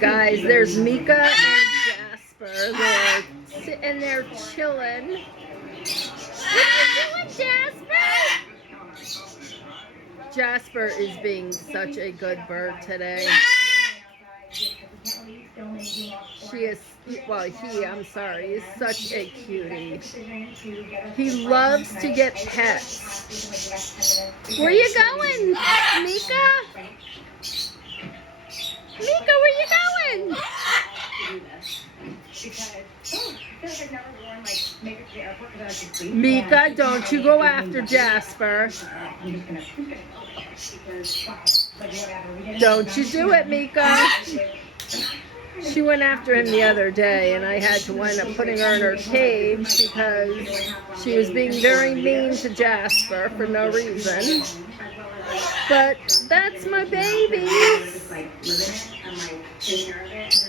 Guys, there's Mika and Jasper. They're sitting there chilling. What are you doing, Jasper? Jasper is being such a good bird today. She is, well, I'm sorry, is such a cutie. He loves to get pets. Where you going, Mika? Mika, where you going? Mika, don't you go after Jasper. Don't you do it, Mika. She went after him the other day, and I had to wind up putting her in her cage because she was being very mean to Jasper for no reason. But that's my baby.